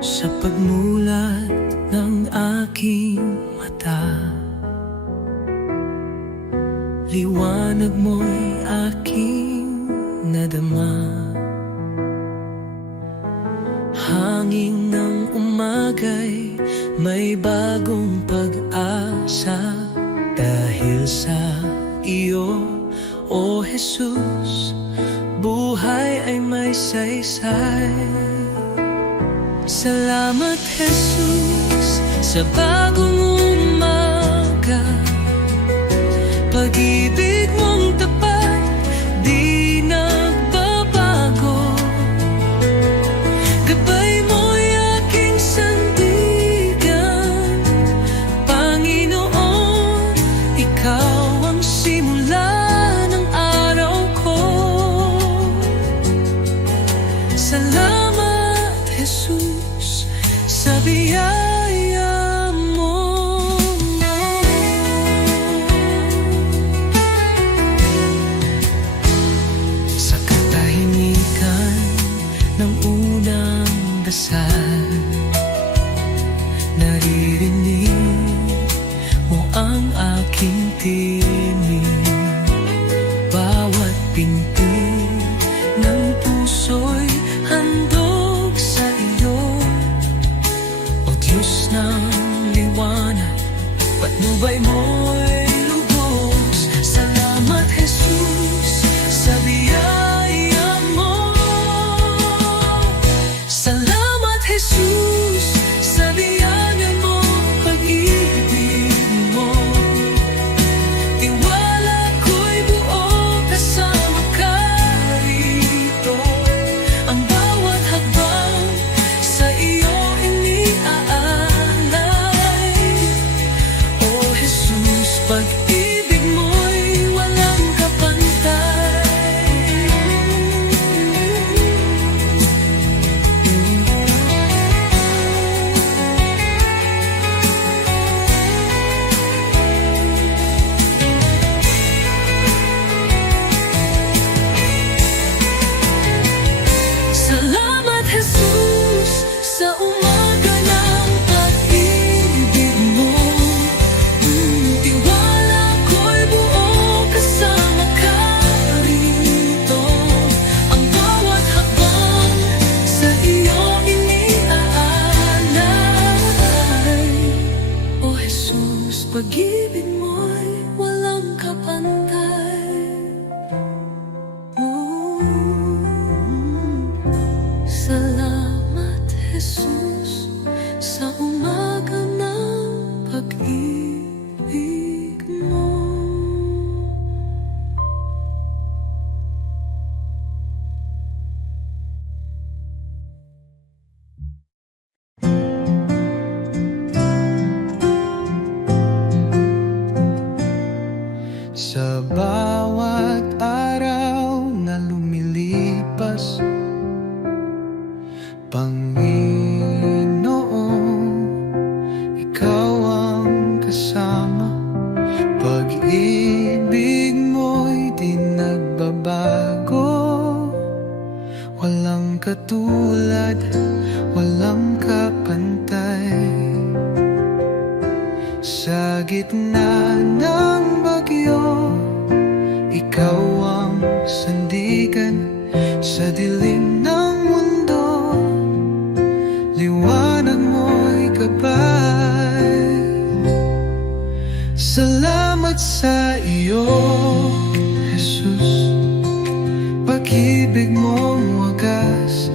Sa pagmulat ng aking mata, liwanag mo'y aking nadama. Hangin ng umaga'y may bagong pag-asa. Dahil sa iyo, O Jesus, buhay ay may saysay. Salamat Jesus sa bagong umaga. Pag-ibig mong tapat, di nagbabago. Gabay mo'y aking sandigan. Panginoon, ikaw ang simula ng araw ko. Salamat Jesus sa biyaya mo. Sa katahimikan ng unang dasal, naririnig mo ang aking tinig. Bawat pinti ng puso'y handog sa iyo. O Diyos ng liwanag, patnubay mo'y lubos. Salamat Jesus sa biyaya mo. Salamat Jesus sa biyaya mo, pag-ibig mo. Tiwala ko'y buo kasama ka rito. Ang bawat hakbang sa iyo iniaalay. O Jesus, pag-ibig mo'y walang kapantay. Salamat Jesus sa umaga ng pag-ibig mo. Tiwala ko'y buo kasama ka rito. Ang bawat hakbang sa iyo iniaalay. O Jesus, pag-ibig mo'y walang kapantay. Salamat Jesus sa umaga ng pag-ibig mo. Sa bawat araw na lumilipas, Panginoon, ikaw ang kasama. Pag-ibig mo'y di nagbabago. Walang katulad, walang kapantay. Sa gitna ng bagyo, ikaw ang sandigan. Sa dilim ng mundo, liwanag mo'y gabay. Salamat sa iyo, Jesus. Pag-ibig mong wagas,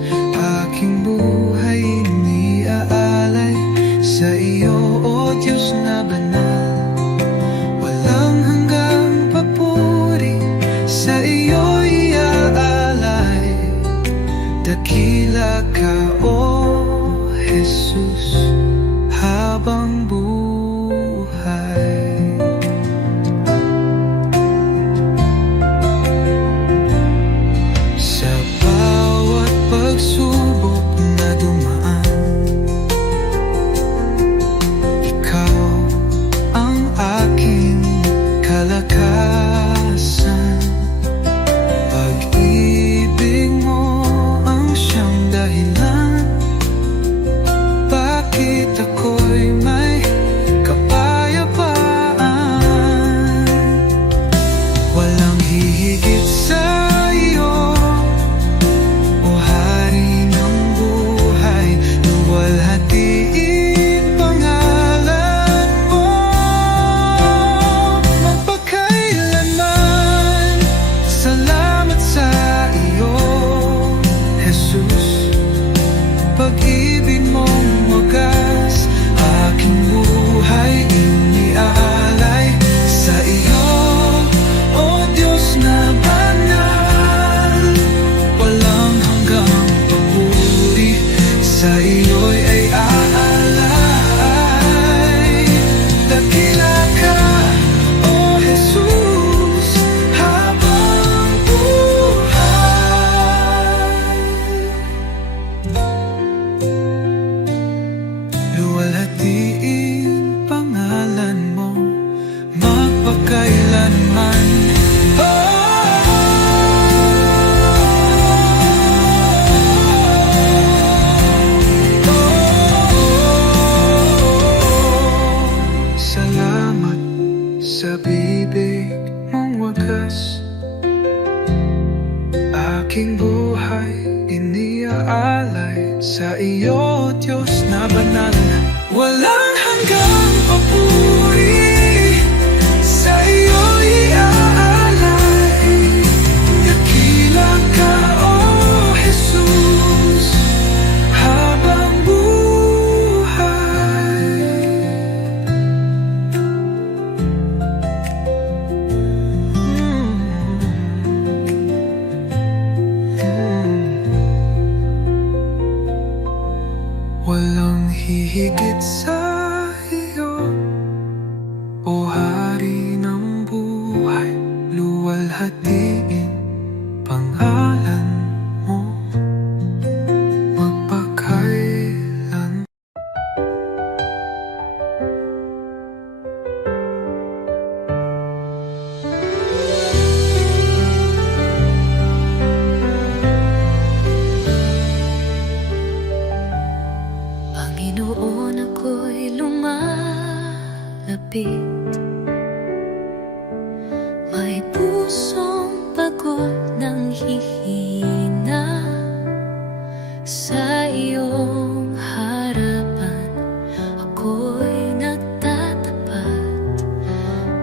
aking buhay iniaalay. Sa iyo, O Diyos na banal, walang hanggang papuri. Sa iyo iaalay, dakila ka, O Jesus, habang buhay. Sa bawat pagsubok na dumaan, ikaw ang aking kalakasan. Pag-ibig mo ang siyang dahilan sa iyo'y ay aalay. Dakila ka, O Jesus, habang buhay. Luwalhatiin pangalan mo magpakailanman. Salamat sa bibig mong wagas, aking buhay iniaalay sa iyo, Diyos na banal. Walang hanggang papuri, sa iyo iaalay. Dakila ka, O Jesus, habang buhay. Walang hihigit sa iyo, O Hari ng buhay. Luwalhatiin pangalan mo magpakailan. Panginoon, ako'y lumalapit, may pusong pagod ng hihina. Sa iyong harapan ako'y nagtatapat,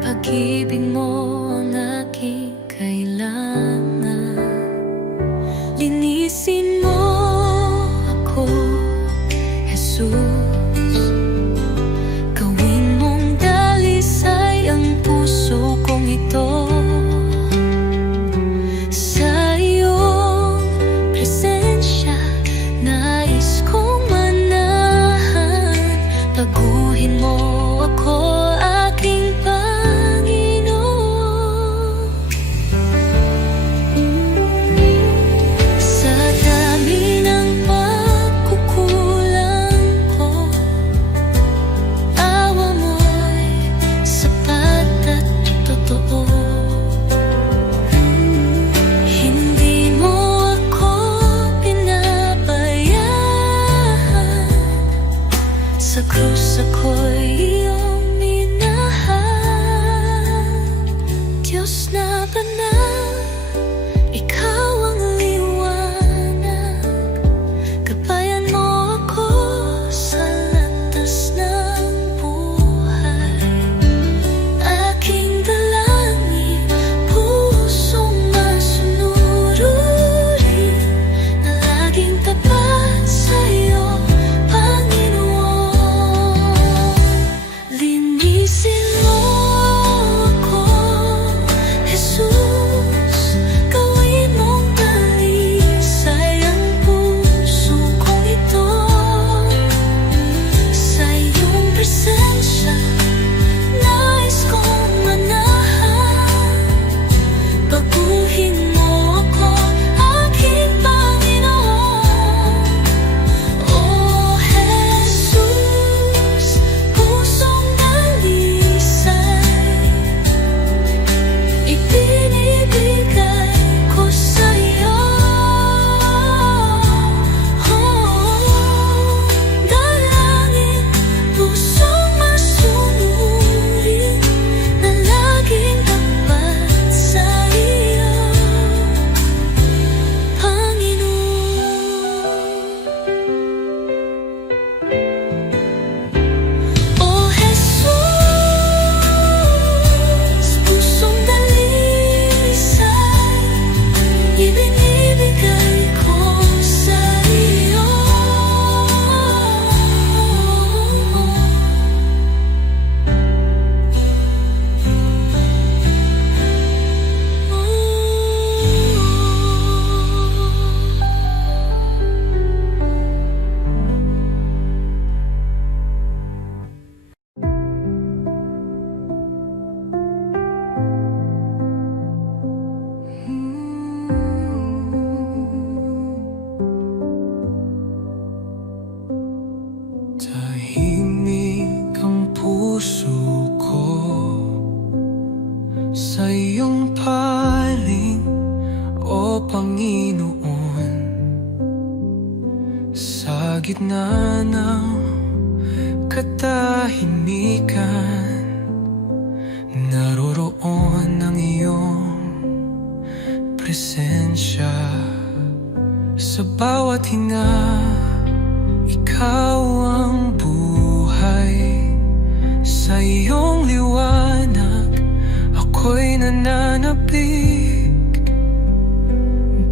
pag-ibig mo ang aking kailangan. Linisin mo ako, Jesus, gawin mong dalisay ang puso kong ito. Sa iyong presensya nais kong manahan, baguhin mo ako, aking Panginoon. Sa dami ng pagkukulang ko, awa mo'y sapat at totoo. Hindi mo ako pinabayaan, sa krus ako'y iyong minahal. Diyos na banal, ikaw ang liwanag, gabayan mo ako sa landas ng buhay. Aking dalangin, pusong masunurin, na laging tapat sa iyo, Panginoon. Sa gitna ng katahimikan, naroroon ang iyong presensya. Sa bawat hinga, ikaw ang buhay. Sa iyong liwanag, ako'y nananabik.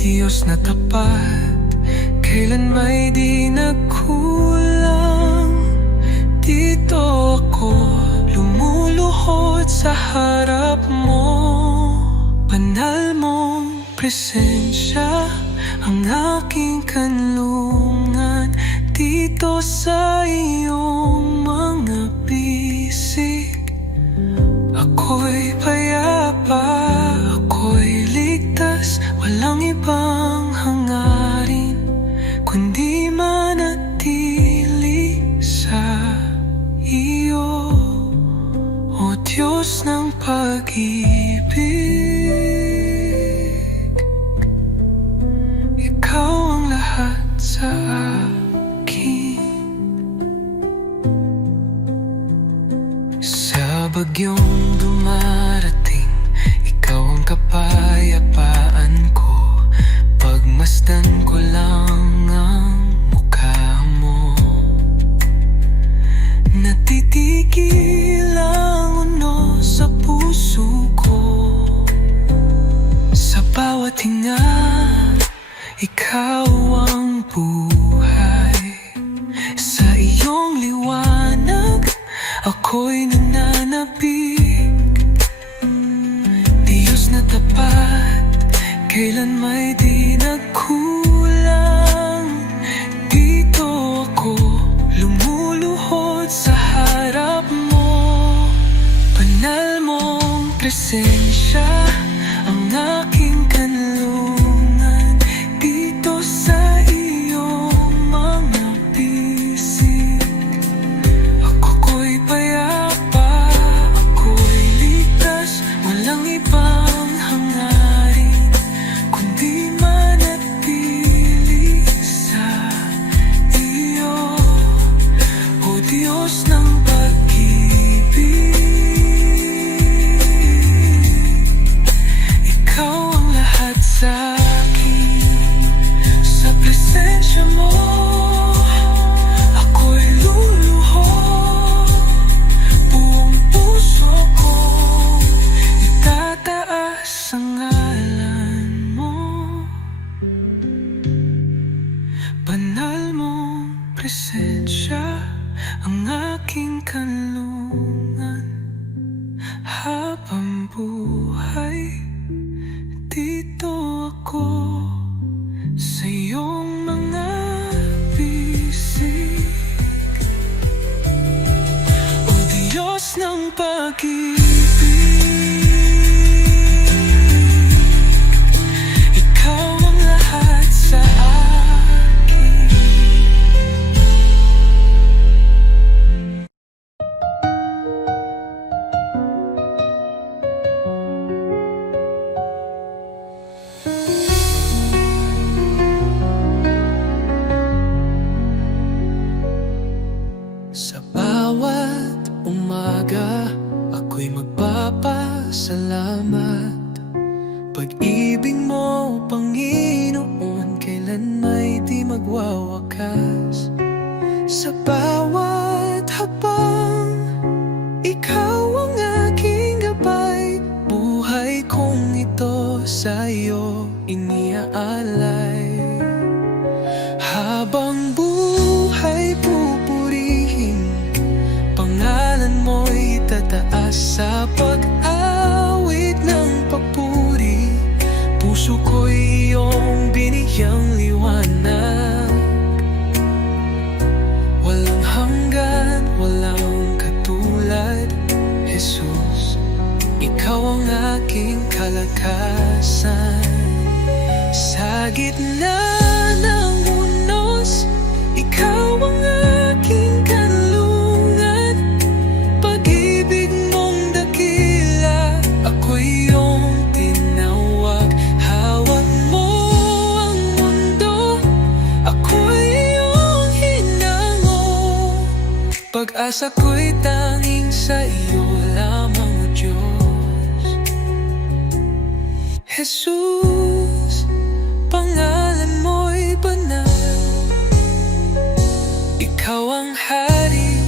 Diyos na tapat, kailan may di nagkulang. Dito ako lumuluhod sa harap mo. Banal mong presensya ang aking kanlungan. Dito sa iyong mga bisig, ako'y payapa, ako'y ligtas. Walang ibang hangarin kundi manatili sa iyo, O Diyos ng pag-ibig. Ikaw ang lahat sa akin. Sa bagyong dumarating, ikaw ang kapayapaan ko. Pagmasdan ko lang ang mukha mo, natitigil ang uno sa puso ko. Sa bawat hinga, ikaw ang buhay. Sa iyong liwanag, ako'y nananabik. Diyos na tapat, kailan may di nagkulang. Dito ako lumuluhod sa harap mo. Banal mong presensya ang aking kanlungan. Dito sa iyong mga bisig, ako'y payapa, ako'y ligtas. Walang ibang hangarin kundi manatili sa iyo, O Diyos ng pag-ibig. Ikaw ang lahat sa akin. Sa presensya mo, ako'y luluhod. Buong puso kong itataas ang ngalan mo. Banal mong presensya ang aking kanlungan. Habang buhay, dito ako sa iyong mga bisig, O Diyos ng pag-ibig. Ikaw ang lahat sa akin. Sa bawat umaga, ako'y magpapasalamat. Pag-ibig mo, Panginoon, kailan may di magwawakas. Sa bawat hakbang, ikaw ang aking gabay. Buhay kong ito sa iyo iniaalay. Habang buhay pupurihin, pangalan mo'y tataas. Sa pag-awit ng papuri, puso ko'y iyong biniyang liwanag. Walang hanggan, walang katulad, Jesus. Ikaw ang aking kalakasan. Sa gitna ng unos, ikaw ang aking kanlungan. Pag-ibig mong dakila, ako'y iyong tinawag. Hawak mo ang mundo, ako'y iyong Pag-asa ko'y tanging sa iyo lamang, o Diyos. Jesus, pangalan mo'y banal. Ikaw ang hari,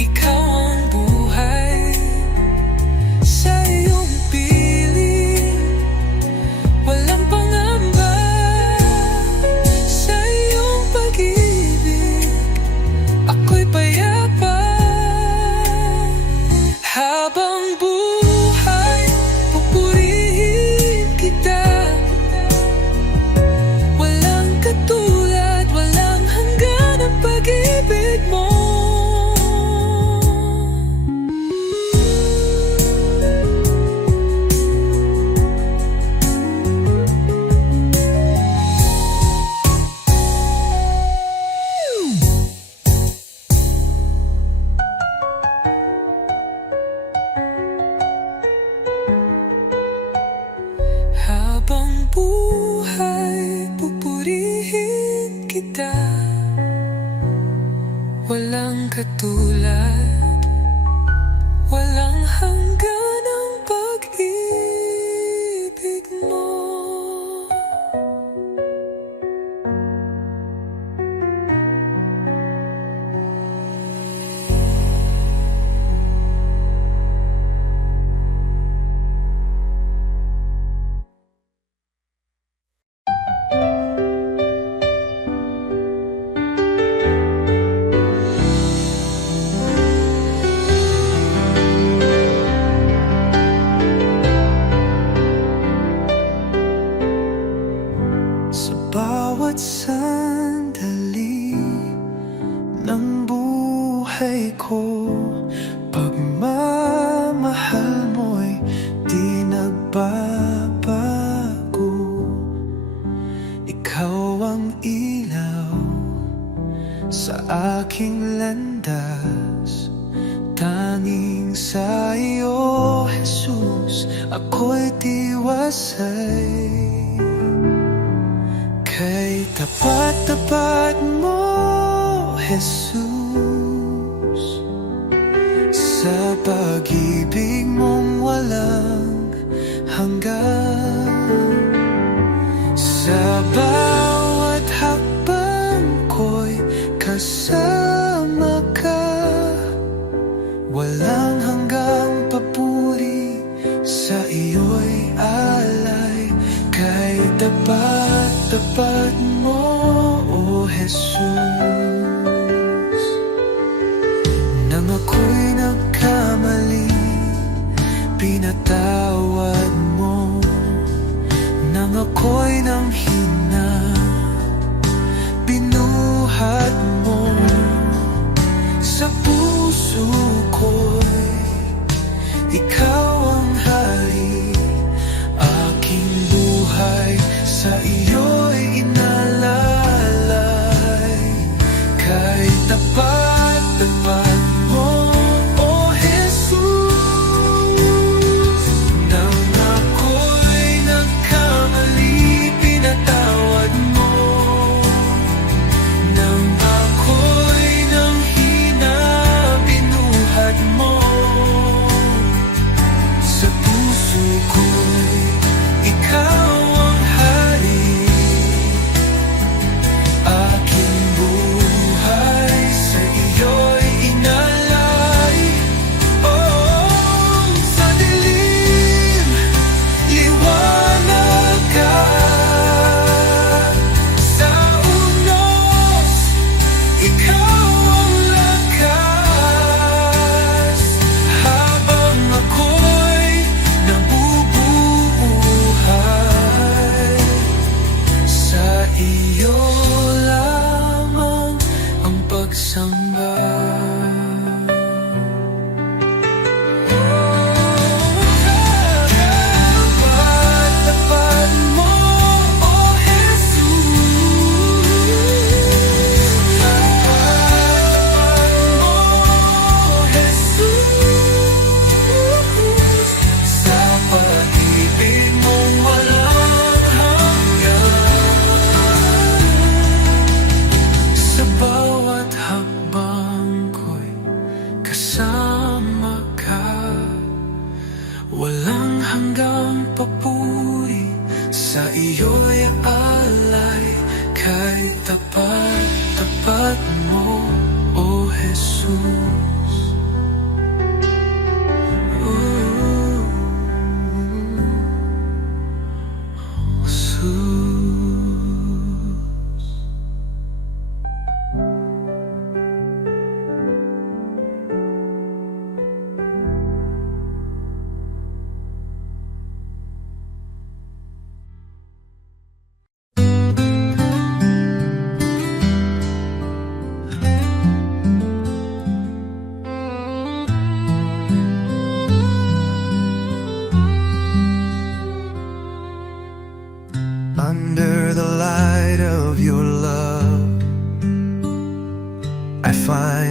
ikaw ang buhay. Sa iyong piling, walang pangamba. Sa iyong pag-ibig, ako'y payapa. Habang buhay, pupurihin kita. Walang katulad, walang hanggan ang pag-ibig mo. Habang buhay, pupurihin kita. Walang katulad, walang hanggan ang pag-ibig mo. Sa bawat sandali ng buhay ko, pagmamahal mo'y di nagbabago. Ikaw ang ilaw sa aking landas. Tanging sa iyo, Jesus, ako'y tiwasay. Kay tapat-tapat mo, Jesus, sa pag-ibig mong walang hanggan. Sa bawat hakbang ko'y kasama ka. Walang hanggang papuri, sa iyo'y alay. Kay tapat mo, O Jesus. Nang ako'y nagkamali, pinatawad mo. Nang ako'y nanghina, binuhat mo. Sa puso ko'y ikaw ang hari. Aking buhay sa iyo'y inalalay. Kay tapat mo, O Jesus. Nang ako'y nagkamali, pinatawad mo. Nang ako'y nanghina, binuhat mo.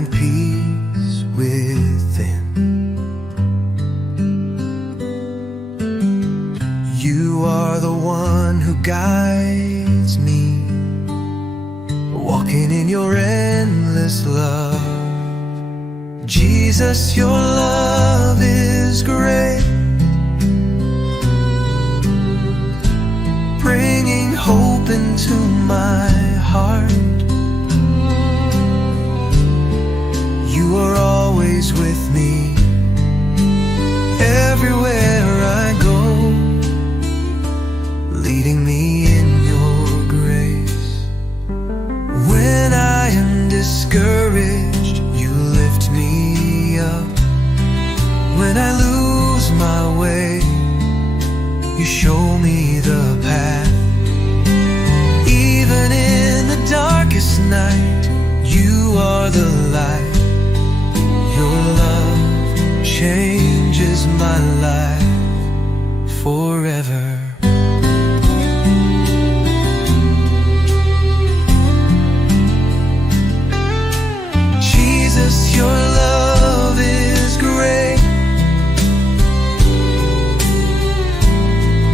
find peace within. You are the one who guides me, walking in your endless love. Jesus, your love is great, bringing hope into my heart. You are always with me, everywhere I go, leading me in your grace. When I am discouraged, you lift me up. When I lose my way, you show me the path. Even in the darkest night, you are the light. Your love changes my life forever. Jesus, your love is great,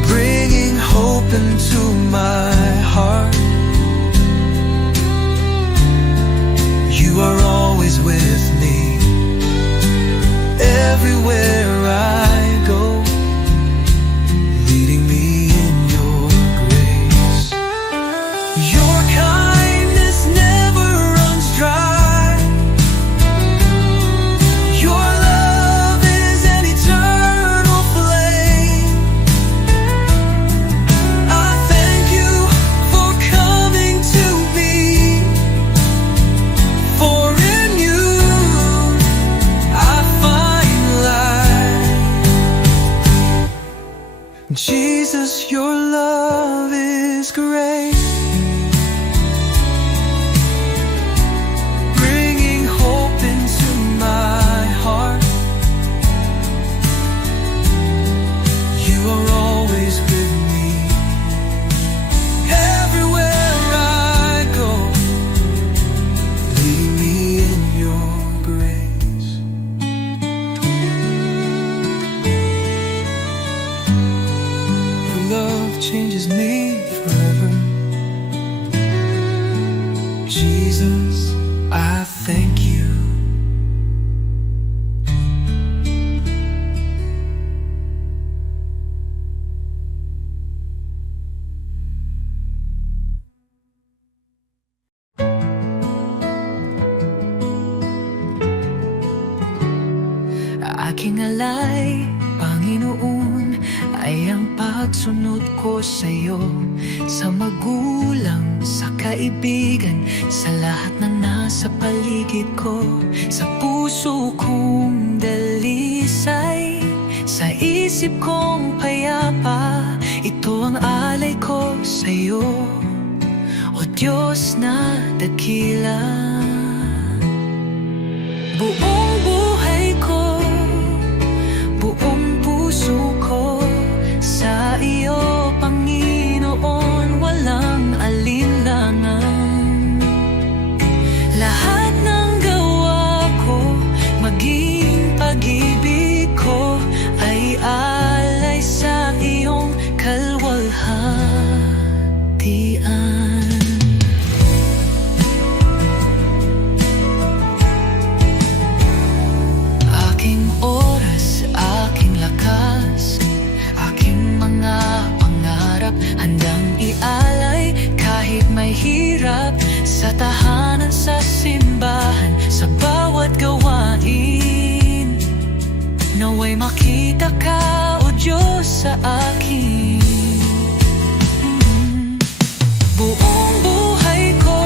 bringing hope into my heart. You are always with me, everywhere I go, leading me in your grace. Your kindness never runs dry. Your love is an eternal flame. I thank you for coming to me, for in you I find life. Jesus, your love is great, bringing hope into my heart. You are always with me, everywhere I go, leading me in your grace. Your love changes me forever. Jesus, I thank you. Aking alay, Panginoon, ay ang pagsunod ko sa'yo. Sa magulang, sa kaibigan, sa lahat ng nasa paligid ko. Sa puso kong dalisay, sa isip kong payapa, ito ang alay ko sa'yo, o Diyos na dakila. Buong buhay ko, buong puso ko, sa iyo, Panginoon, walang alinlangan. Lahat ng gawa ko, maging pag-ibig ko, ay alay sa iyong kalwalhatian. Aking oras, aking lakas, aking mga pangarap, handang ialay kahit may hirap. Sa tahanan, sa simbahan, sa bawat gawain, naway makita ka, o Diyos, sa akin. Buong buhay ko,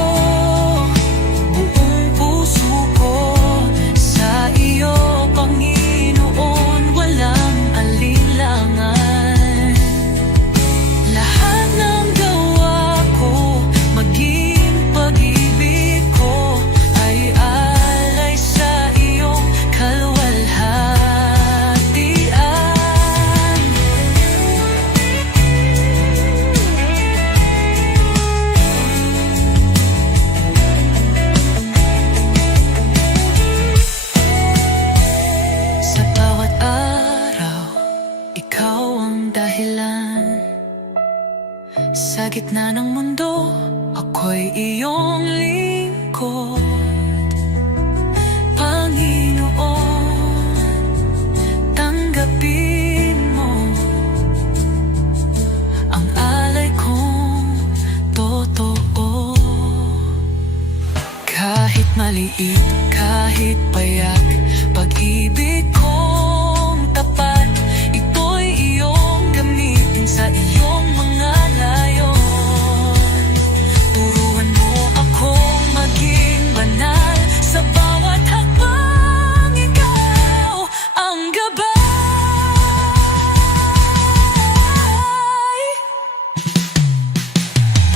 buong puso ko, sa iyo, Panginoon, walang alinlangan. Lahat ng gawa ko, maging pag-ibig ko, ay alay sa iyong kalwalhatian. maliit kahit payak. Pag-ibig kong tapat, ito'y iyong gamitin sa iyong mga layon. Turuan mo akong maging banal sa bawat hakbang, ikaw ang gabay.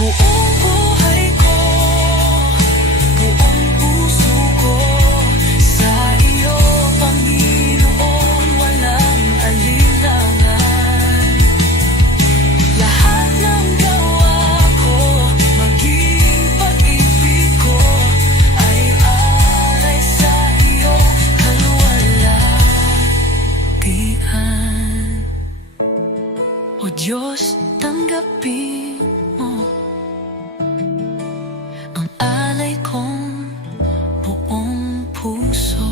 Buong buhay ko, buong puso ko, sa iyo, Panginoon, walang alinlangan. Lahat ng gawa ko, maging pag-ibig ko, ay alay sa iyo, kalwalhatian. O Diyos, tanggapin mo ang alay kong buong puso.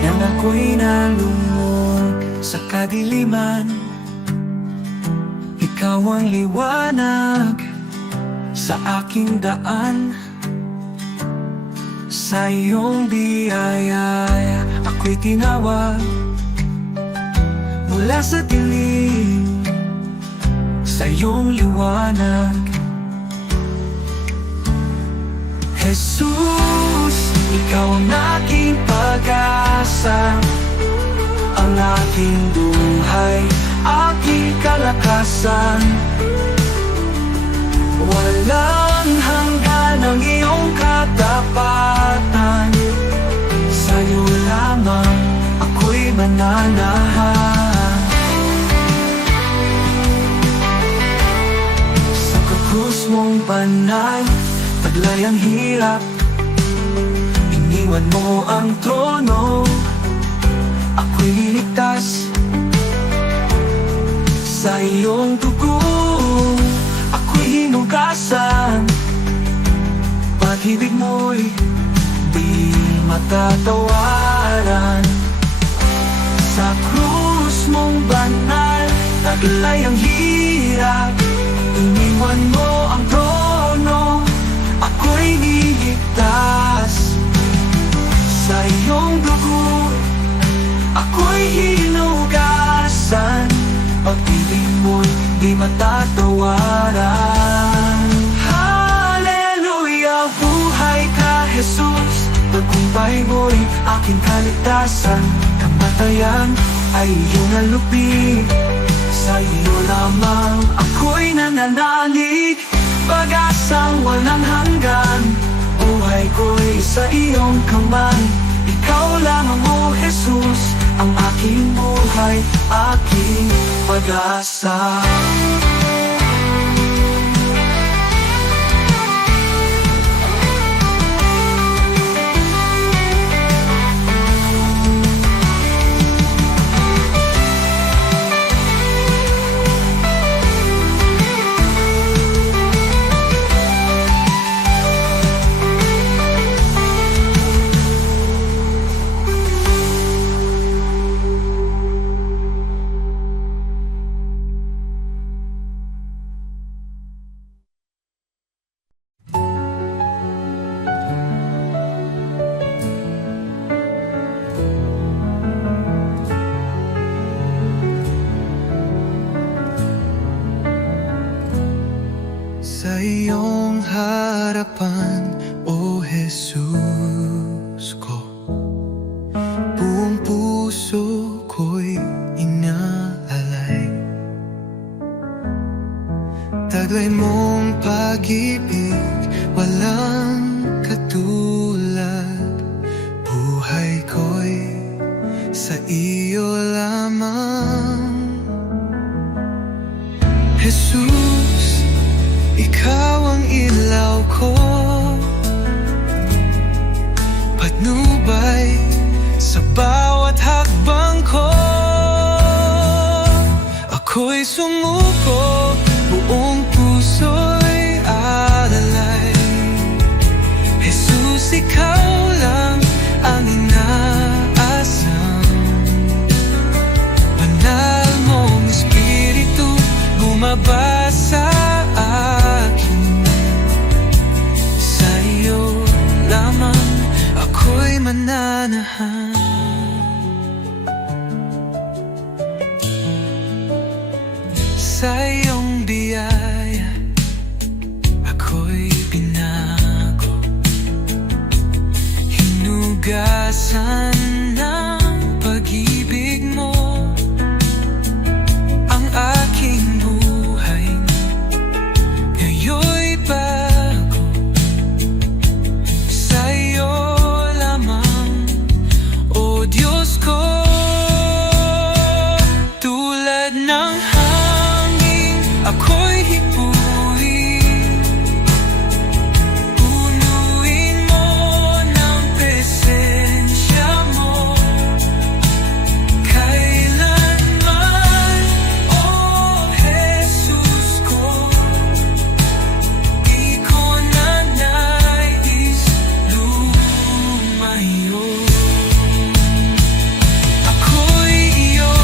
Nang ako'y nalungkot sa kadiliman, ikaw ang liwanag sa aking daan. Sa iyong biyaya ako'y tinawag mula sa dilim, sa iyong liwanag. Jesus, ikaw ang aking pag-asa, ang aking buhay, aking kalakasan. Walang hanggan ang iyong katapatan, sa'yo lamang ako'y mananahan. Sa krus mong banal, taglay ang hirap, iniwan mo ang trono, ako'y liligtas. Sa iyong dugo, ako'y hinugasan. Pag-ibig mo'y di matatawaran. Sa krus mong banal, taglay ang hirap, iniwan mo ang trono, ako'y niligtas. Sa iyong dugo, ako'y hinugasan. Pag-ibig mo'y di matatawaran. Hallelujah, buhay ka, Jesus. Tagumpay mo'y aking kaligtasan. Kamatayan ay iyong nalupi, sa iyo lamang ako'y nananalig. Pag-asang walang hanggan, buhay ko'y sa iyong kamay. Ikaw lamang, O Jesus, ang aking buhay, aking pag-asa. Sa iyong harapan, O Jesus ko, buong puso ko'y inaalay. Taglay mong pag-ibig, walang katulad. Buhay ko'y sa iyo lamang. Jesus, ikaw ang ilaw ko, patnubay sa bawat hakbang ko. Ako'y sumuko, buong puso'y alalay. Jesus, ikaw lang ang inaasam. Banal mong espiritu bumaba sa akin. Sa iyo lamang ako'y mananahan. Sa iyong biyaya ako'y binago, hinugasan ng pag-ibig mo ang aking buhay. Ngayon'y bago, sa iyo lamang, o Diyos ko. Tulad ng ako'y hipuin, punuin mo ng presensya mo kailanman, o Jesus ko. Di ko na nais lumayo. Ako'y iyo,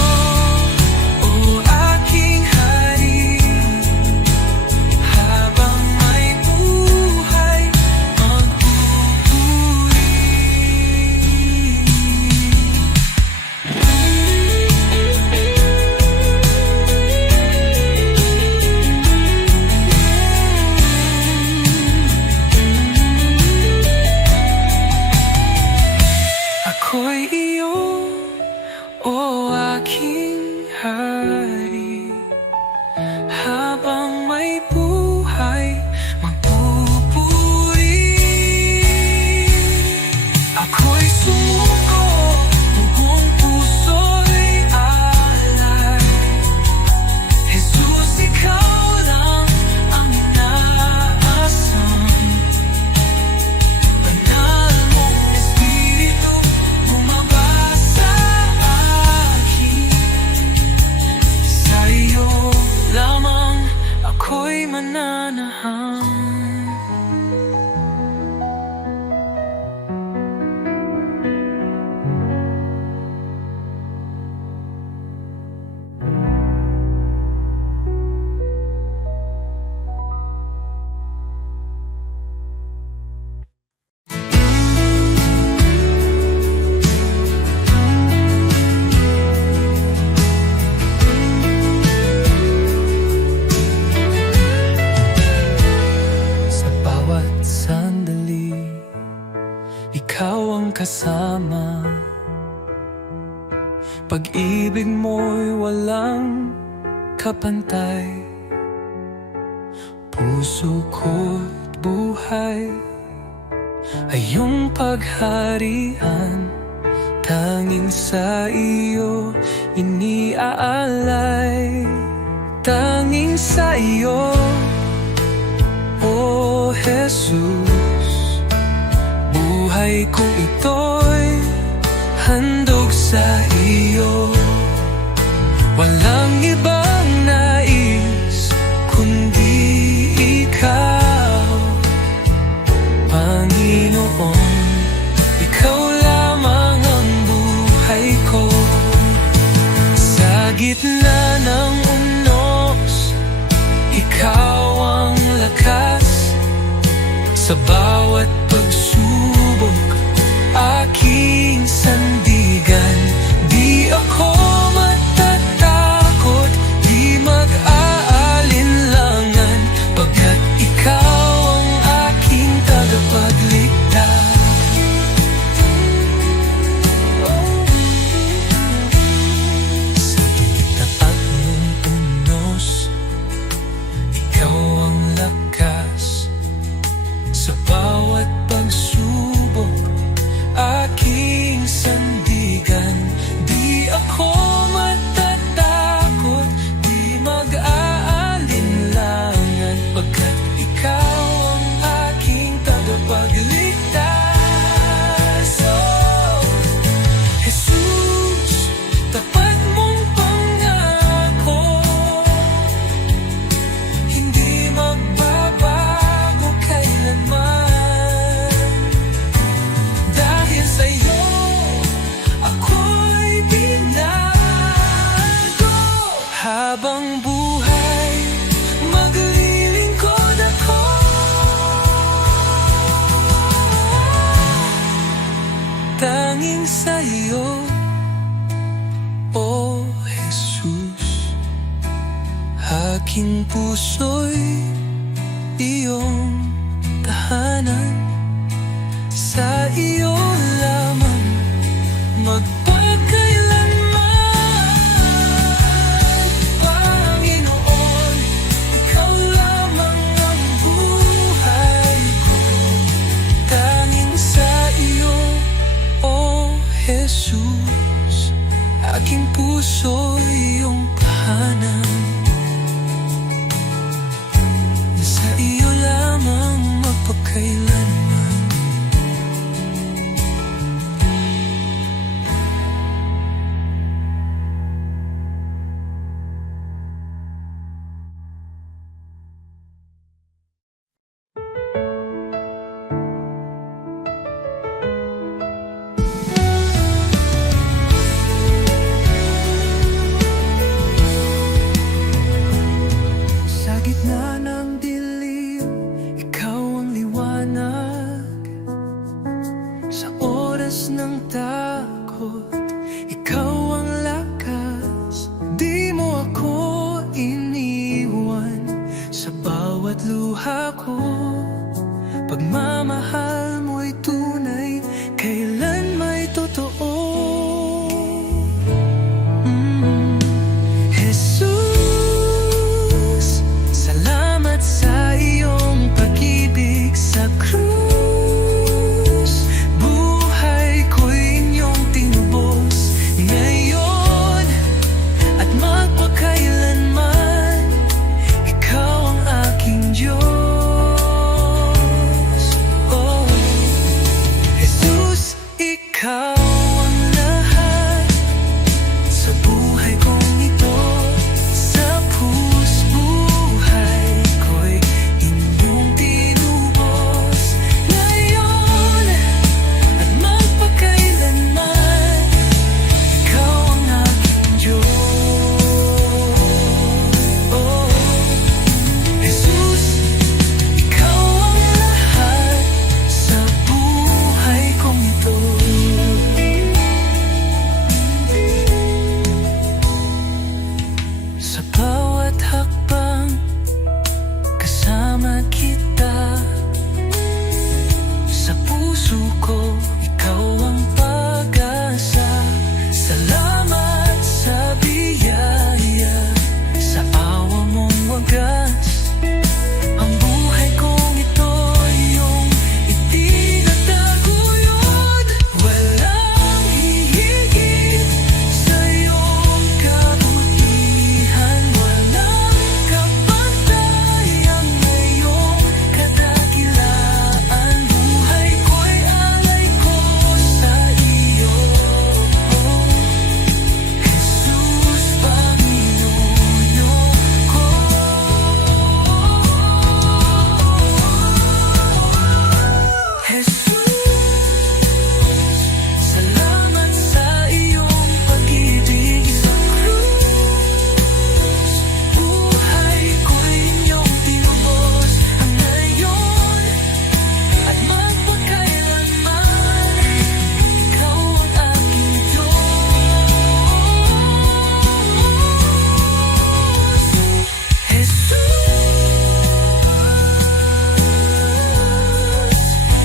o aking hari. Ako'y iyo, o aking hari. Habang may buhay, magpupuri. Ako'y sumuko, buong puso'y alay. Jesus, ikaw lang ang inaasam. Banal mong espiritu bumaba sa akin. Sa iyo lamang ako'y mananahan. Sa bawat sandali, ikaw ang kasama. Pag-ibig mo'y walang kapantay. Puso ko't buhay ay iyong pagharian. Tanging sa iyo iniaalay. Tanging sa iyo, o Jesus, buhay ko ito'y handog sa iyo. Walang ibang nais kundi ikaw, Panginoon. Ikaw lamang ang buhay ko. Sa gitna ng unos, ikaw ang lakas. Sa bawat pagsubok, aking sandigan. Di ako matatakot, di mag-aalinlangan, pagkat ikaw ang aking tagapagligtas. Sa gitna ng unos, ikaw ang lakas. Sa bawat pagsubok, aking sandigan. Di ako matatakot, di mag-aalinlangan, pagkat ikaw ang aking tagapagligtas. Oh, Jesus, tapat mong pangako, hindi magbabago kailanman. tanging sa iyo, O Jesus. Aking puso'y iyong tahanan, sa iyo lamang magpakailanman. Panginoon, ikaw lamang ang buhay ko, tanging sa iyo, O Jesus. Aking puso iyong tahanan, sa iyo lamang magpakailanman. Sa gitna ng dilim, ikaw ang liwanag. Sa oras ng takot, ikaw ang lakas. Di mo ako iniwan sa bawat luha ko. Pagmamahal mo'y tunay, kailan may totoo. Jesus, salamat sa iyong pag-ibig sa krus. Buhay ko'y inyong tinubos ngayon at magpakailanman. Ikaw ang aking Diyos. Oh, Jesus, ikaw ang lahat sa buhay kong ito. Sa buhay ko'y inyong tinubos ngayon at magpakailanman. Ikaw ang aking Diyos. Oh, Jesus, ikaw ang lahat sa buhay kong ito. Sa bawat hakbang, kasama kita. Sa puso ko, ikaw ang pag-asa. Salamat sa biyaya, sa awa mong wagas. Ang buhay kong ito'y iyong itinataguyod. Walang hihigit sa iyong kabutihan. Walang kapantayang ngayong kadakilaan. Buhay ko'y alay ko sa iyo, Jesus, Panginoon ko. Jesus, salamat sa iyong pag-ibig sa krus. Buhay ko'y inyong tinubos ngayon at magpakailanman. Ikaw ang aking Diyos. Jesus,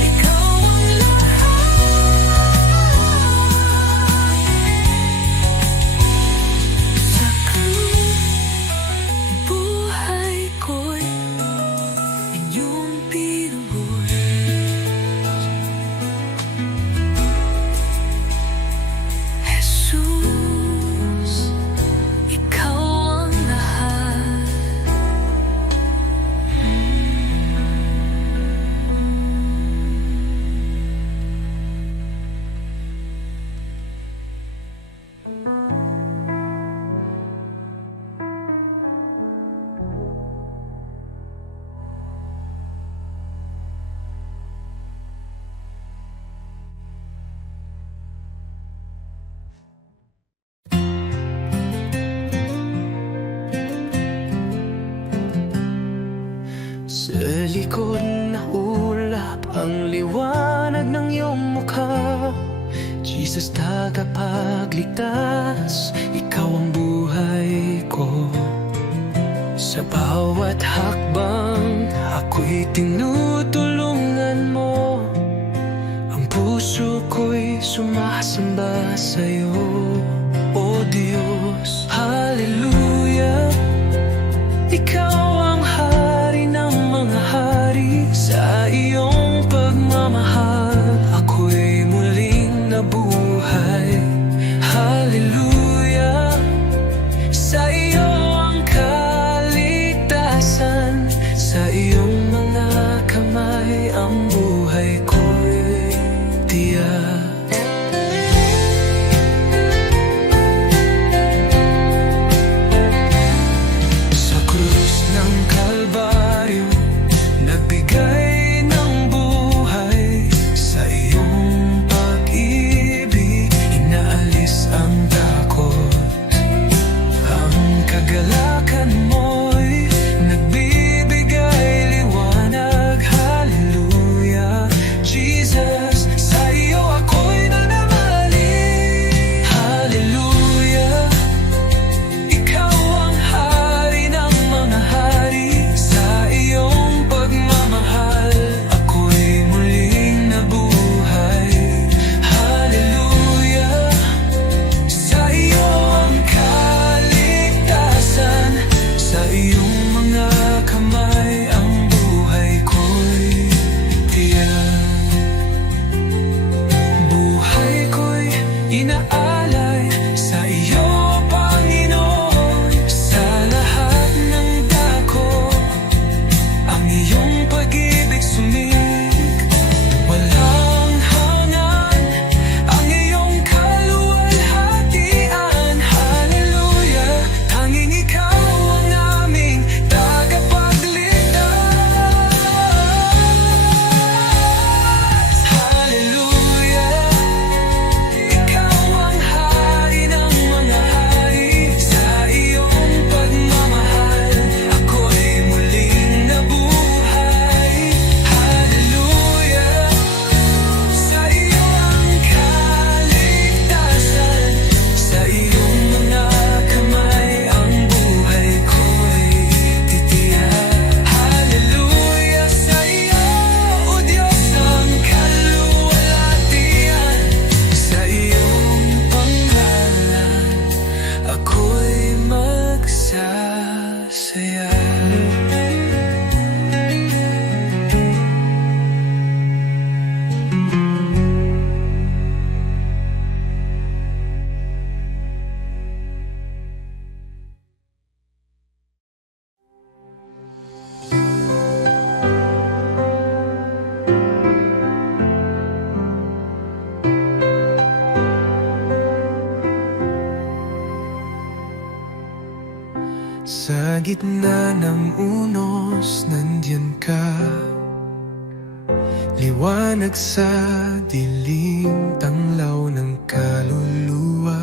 ikaw ang lahat sa krus. Buhay ko'y inyong pinubos. Jesus, ikaw ang lahat. Sa likod na ulap ang liwanag ng iyong mukha. Jesus, tagapagligtas, ikaw ang buhay ko. Sa bawat hakbang, ako'y tinutulungan mo. Ang puso ko'y sumasamba sa'yo, O Diyos. Hallelujah, ikaw ang hari ng mga hari. Sa iyong pagmamahal, ako'y muling nabuhay. Hallelujah, sa iyo ang kaligtasan. Sa iyong mga kamay ang buhay ko'y tiyak. Sa krus ng Kalbaryo, nagbigay ng buhay. Sa iyong pag-ibig, inaalis ang takot. Ang kagalakan mo'y nagbibigay liwanag. Hallelujah, Jesus, sa iyo ako'y nananali. Hallelujah, ikaw ang hari ng mga hari. Sa iyong pagmamahal, ako'y muling nabuhay. Hallelujah, sa iyo ang kaligtasan. Sa iyong mga kamay ang buhay ko'y tiyak. Buhay ko'y inaalay sa iyo, Panginoon. Sa lahat ng dako, ang iyong pag-ibig sumig. Walang hangan ang iyong kaluwalhatian. Hallelujah, tanging ikaw ang aming tagapagligtas. Hallelujah, ikaw ang hari ng mga hari. Sa iyong pagmamahal, ako'y muling nabuhay. Hallelujah, sa iyo ang kaligtasan. Sa iyong mga kamay ang buhay ko'y titiyak. Hallelujah, sa iyo, O Diyos, ang kaluwalhatian. Sa iyong pangalan, ako'y magsasaya. Sa gitna ng unos, nandiyan ka. Liwanag sa dilim, tanglaw ng kaluluwa.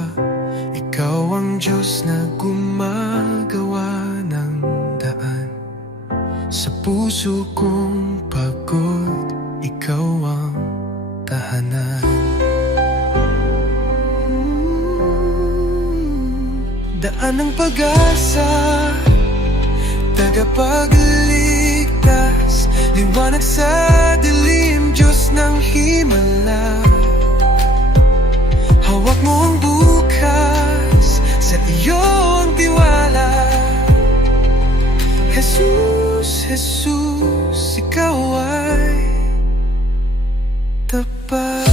Ikaw ang Diyos na gumagawa ng daan. Sa puso kong pagod, ikaw ang tahanan. Daan ng pag-asa, tagapagligtas. Liwanag sa dilim, Diyos ng himala. Hawak mo ang bukas, sa iyo ang tiwala. Jesus, Jesus, ikaw ay tapat.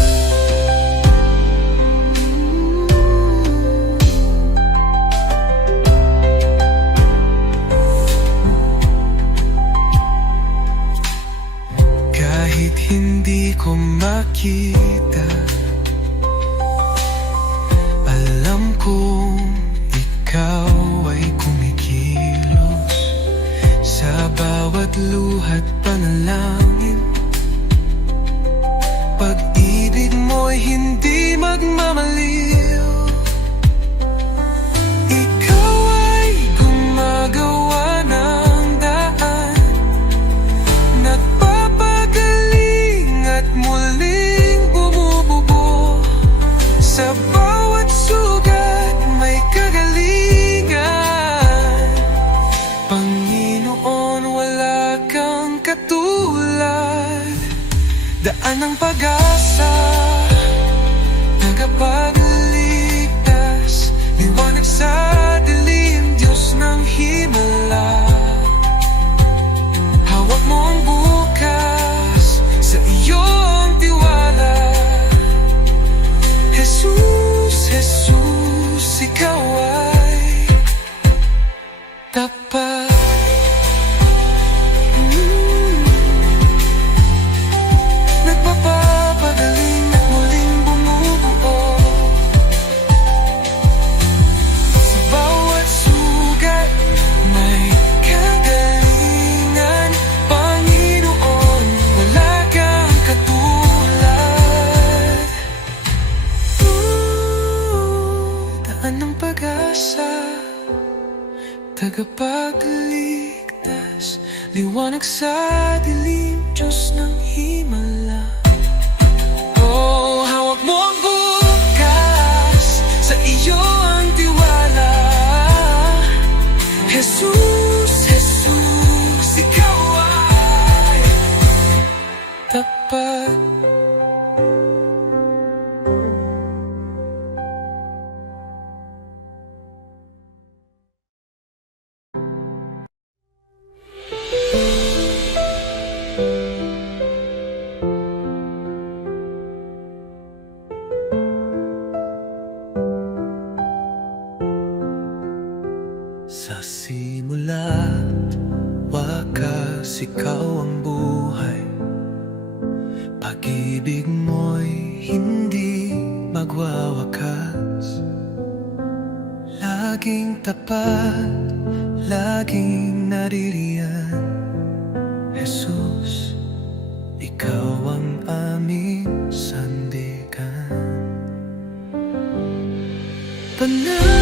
Kahit hindi ko makita, alam kong ikaw ay kumikilos. Sa bawat luha't panalangin, pag-ibig mo'y hindi magmamaliw. Ikaw ay gumagawa ng daan, nagpapagaling at muling bumubuo. ng pag-asa, tagapagligtas, liwanag sa dilim, Diyos ng himala. Hawak mo ang bukas, sa iyo ang tiwala. Jesus, Jesus, ikaw ay tapat. Nagpapapagaling at muling bumubuo. Sa bawat sugat may kagalingan, Panginoon, wala kang katulad. Daan ng pag-asa, tagapagligtas, liwanag sa dilim, Diyos ng himala. Oh, hawak mo ang bukas, sa iyo ang tiwala. Jesus, Jesus, ikaw ay tapat. Sa simula, wakas, ikaw ang buhay. Pag-ibig mo'y hindi magwawakas. Laging tapat, laging naririyan. Jesus, ikaw ang aming sandigan. Panahon